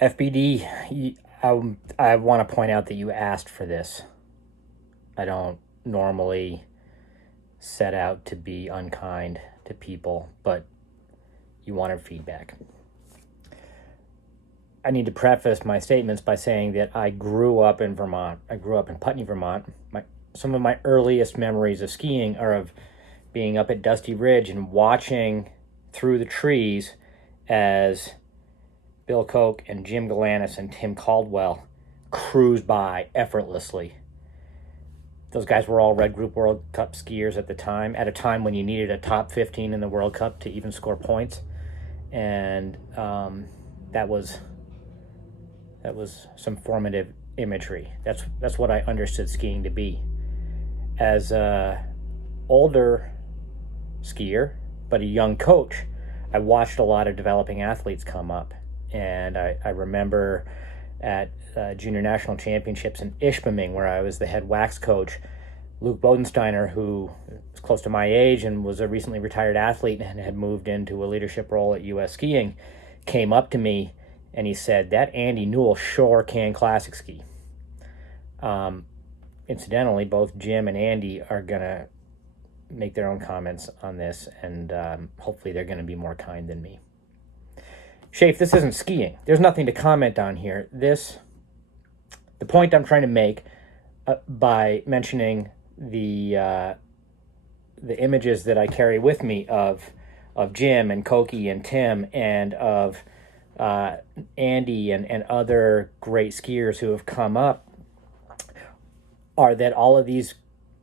FBD, I want to point out that you asked for this. I don't normally set out to be unkind to people, but you wanted feedback. I need to preface my statements by saying that I grew up in Vermont. I grew up in Putney, Vermont. Some of my earliest memories of skiing are of being up at Dusty Ridge and watching through the trees as Bill Koch and Jim Galanis and Tim Caldwell cruise by effortlessly. Those guys were all Red Group World Cup skiers at the time, at a time when you needed a top 15 in the World Cup to even score points. And that was some formative imagery. That's what I understood skiing to be. As a older skier, but a young coach, I watched a lot of developing athletes come up. And I remember at junior national championships in Ishpeming, where I was the head wax coach, Luke Bodensteiner, who was close to my age and was a recently retired athlete and had moved into a leadership role at U.S. Skiing, came up to me and he said, "That Andy Newell sure can classic ski." Incidentally, both Jim and Andy are going to make their own comments on this, and hopefully they're going to be more kind than me. Shafe, this isn't skiing. There's nothing to comment on here. The point I'm trying to make by mentioning the images that I carry with me of Jim and Koki and Tim and of Andy and other great skiers who have come up are that all of these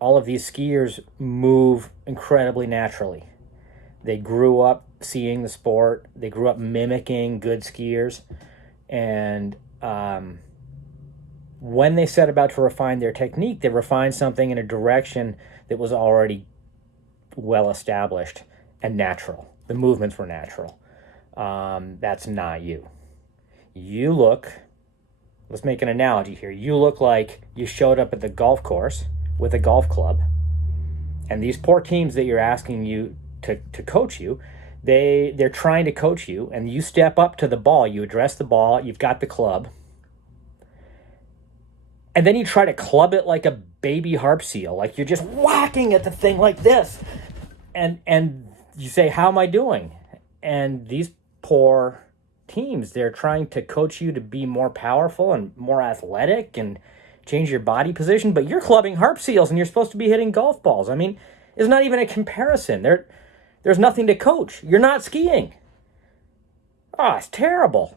skiers move incredibly naturally. They grew up seeing the sport. They grew up mimicking good skiers. And when they set about to refine their technique, they refined something in a direction that was already well established and natural. The movements were natural. That's not you. You look, let's make an analogy here. You look like you showed up at the golf course with a golf club, and these poor teams that you're asking you to coach you, they're trying to coach you, and you step up to the ball, you address the ball, you've got the club, and then you try to club it like a baby harp seal, like you're just whacking at the thing like this, and you say, "How am I doing?" And these poor teams, they're trying to coach you to be more powerful and more athletic and change your body position, but you're clubbing harp seals and you're supposed to be hitting golf balls. I mean, it's not even a comparison. There's nothing to coach. You're not skiing. Oh, it's terrible.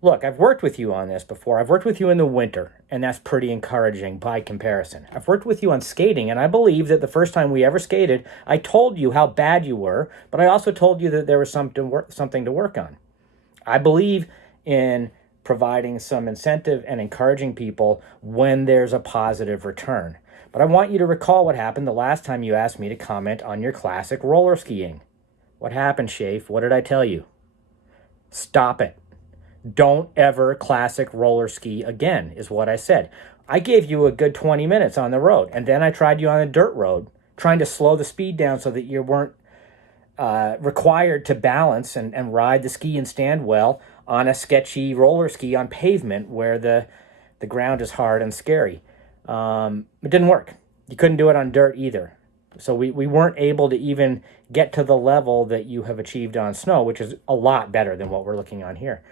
Look, I've worked with you on this before. I've worked with you in the winter, and that's pretty encouraging by comparison. I've worked with you on skating, and I believe that the first time we ever skated, I told you how bad you were, but I also told you that there was something to work on. I believe in providing some incentive and encouraging people when there's a positive return. But I want you to recall what happened the last time you asked me to comment on your classic roller skiing. What happened, Shafe? What did I tell you? Stop it. Don't ever classic roller ski again, is what I said. I gave you a good 20 minutes on the road, and then I tried you on a dirt road, trying to slow the speed down so that you weren't required to balance and ride the ski and stand well on a sketchy roller ski on pavement where the ground is hard and scary. It didn't work. You couldn't do it on dirt either. So we weren't able to even get to the level that you have achieved on snow, which is a lot better than what we're looking on here.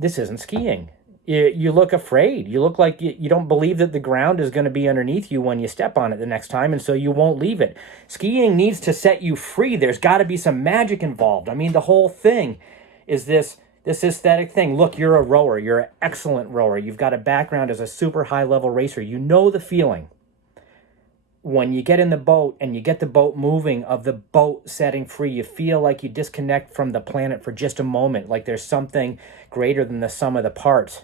This isn't skiing. You look afraid. You look like you don't believe that the ground is going to be underneath you when you step on it the next time, and so you won't leave it. Skiing needs to set you free. There's got to be some magic involved. I mean, the whole thing is this aesthetic thing. Look, you're a rower. You're an excellent rower. You've got a background as a super high-level racer. You know the feeling. When you get in the boat and you get the boat moving, of the boat setting free, you feel like you disconnect from the planet for just a moment, like there's something greater than the sum of the parts.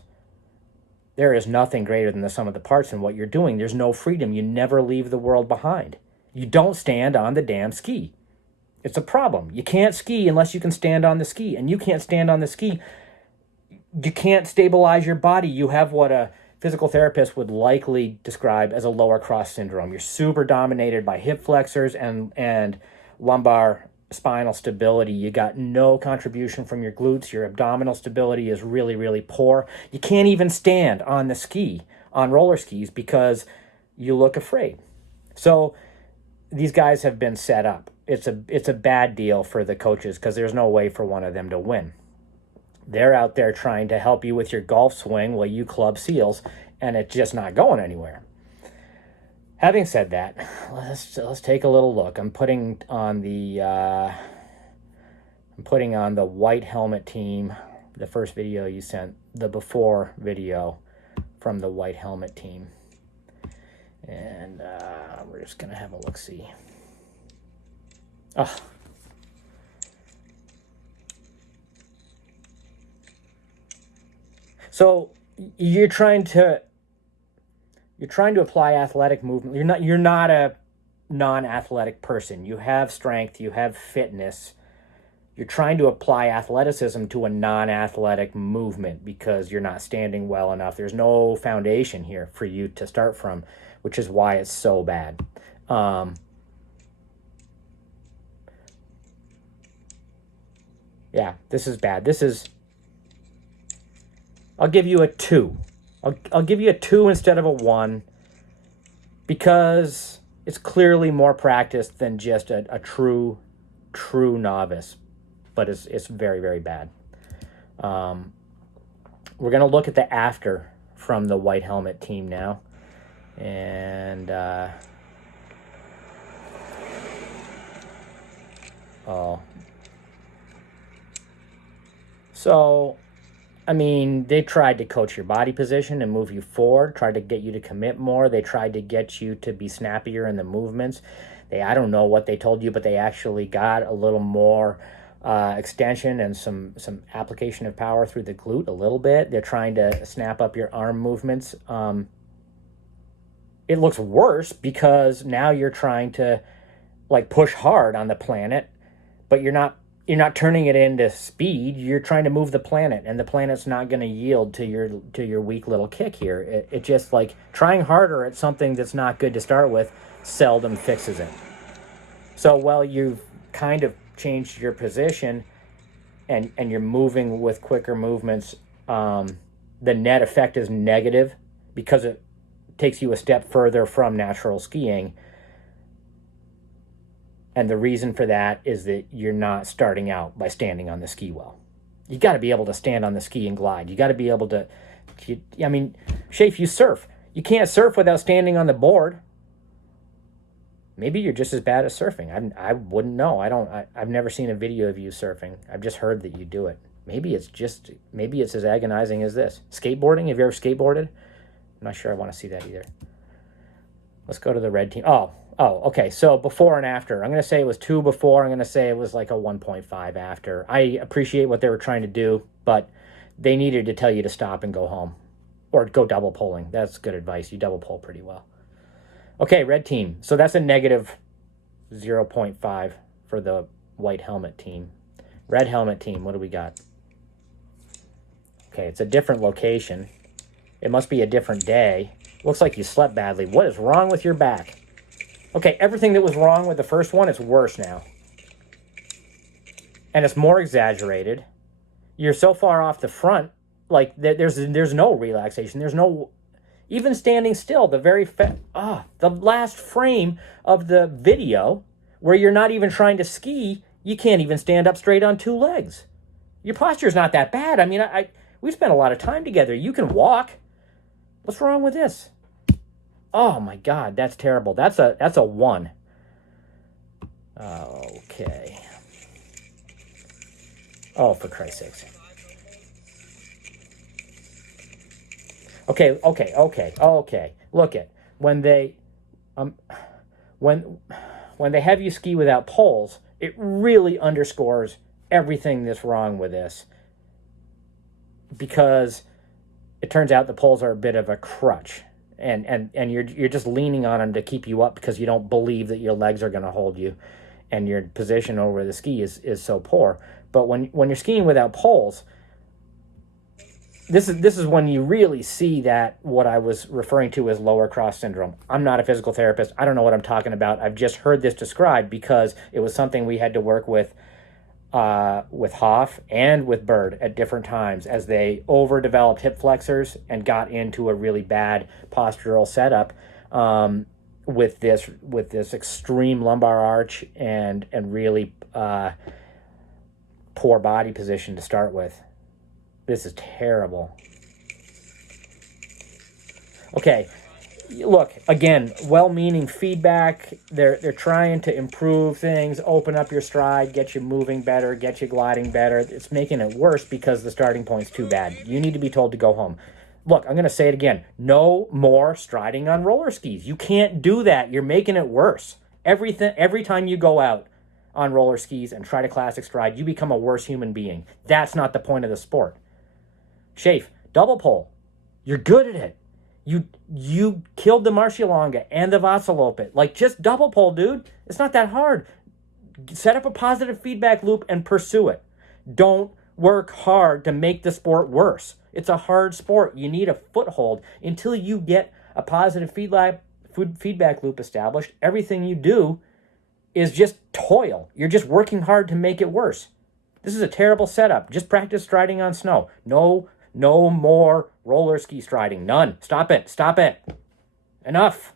There is nothing greater than the sum of the parts in what you're doing. There's no freedom. You never leave the world behind. You don't stand on the damn ski. It's a problem. You can't ski unless you can stand on the ski, and you can't stand on the ski. You can't stabilize your body. You have what a physical therapist would likely describe as a lower cross syndrome. You're super dominated by hip flexors and lumbar spinal stability. You got no contribution from your glutes. Your abdominal stability is really, really poor. You can't even stand on the ski, on roller skis, because you look afraid. So these guys have been set up. It's a bad deal for the coaches because there's no way for one of them to win. They're out there trying to help you with your golf swing while you club seals, and it's just not going anywhere. Having said that, let's take a little look. I'm putting on the white helmet team, the first video you sent, the before video from the white helmet team, and we're just gonna have a look-see. Oh. So you're trying to apply athletic movement. You're not a non-athletic person. You have strength, you have fitness. You're trying to apply athleticism to a non-athletic movement because you're not standing well enough. There's no foundation here for you to start from, which is why it's so bad. Yeah, this is bad. I'll give you a 2. I'll give you a 2 instead of a 1 because it's clearly more practiced than just a true novice, but it's very, very bad. We're going to look at the after from the white helmet team now. And so I mean, they tried to coach your body position and move you forward, tried to get you to commit more. They tried to get you to be snappier in the movements. I don't know what they told you, but they actually got a little more extension and some application of power through the glute a little bit. They're trying to snap up your arm movements. It looks worse because now you're trying to like push hard on the planet, but you're not turning it into speed. You're trying to move the planet, and the planet's not going to yield to your weak little kick here. It just like trying harder at something that's not good to start with seldom fixes it. So while you've kind of changed your position and you're moving with quicker movements, the net effect is negative because it takes you a step further from natural skiing. And the reason for that is that you're not starting out by standing on the ski well. You got to be able to stand on the ski and glide. You got to be able to, I mean, Shafe, you surf. You can't surf without standing on the board. Maybe you're just as bad at surfing. I wouldn't know. I've never seen a video of you surfing. I've just heard that you do it. Maybe it's as agonizing as this. Skateboarding, have you ever skateboarded? I'm not sure I want to see that either. Let's go to the red team. Oh, okay. So before and after. I'm going to say it was 2 before. I'm going to say it was like a 1.5 after. I appreciate what they were trying to do, but they needed to tell you to stop and go home. Or go double polling. That's good advice. You double poll pretty well. Okay, red team. So that's a negative 0.5 for the white helmet team. Red helmet team, what do we got? Okay, it's a different location. It must be a different day. Looks like you slept badly. What is wrong with your back? Okay, everything that was wrong with the first one is worse now. And it's more exaggerated. You're so far off the front, like there's no relaxation. There's no, even standing still, the last frame of the video where you're not even trying to ski, you can't even stand up straight on 2 legs. Your posture's not that bad. I mean, we spent a lot of time together. You can walk. What's wrong with this? Oh my God, that's terrible. That's a 1. Okay. Oh, for Christ's sakes. Okay. Look it. When they have you ski without poles, it really underscores everything that's wrong with this. Because it turns out the poles are a bit of a crutch. And you're just leaning on them to keep you up because you don't believe that your legs are going to hold you, and your position over the ski is so poor. But when you're skiing without poles, this is when you really see that what I was referring to as lower cross syndrome. I'm not a physical therapist. I don't know what I'm talking about. I've just heard this described because it was something we had to work with Hoff and with Bird at different times as they overdeveloped hip flexors and got into a really bad postural setup with this extreme lumbar arch and really poor body position to start with. This is terrible. Okay, look, again, well-meaning feedback. They're trying to improve things, open up your stride, get you moving better, get you gliding better. It's making it worse because the starting point's too bad. You need to be told to go home. Look, I'm going to say it again. No more striding on roller skis. You can't do that. You're making it worse. Every time you go out on roller skis and try to classic stride, you become a worse human being. That's not the point of the sport. Shafe, double pole. You're good at it. You killed the Marcialonga and the Vasalope. Like, just double pole, dude. It's not that hard. Set up a positive feedback loop and pursue it. Don't work hard to make the sport worse. It's a hard sport. You need a foothold. Until you get a positive feedback loop established, everything you do is just toil. You're just working hard to make it worse. This is a terrible setup. Just practice striding on snow. No more roller ski striding. None. Stop it. Stop it. Enough.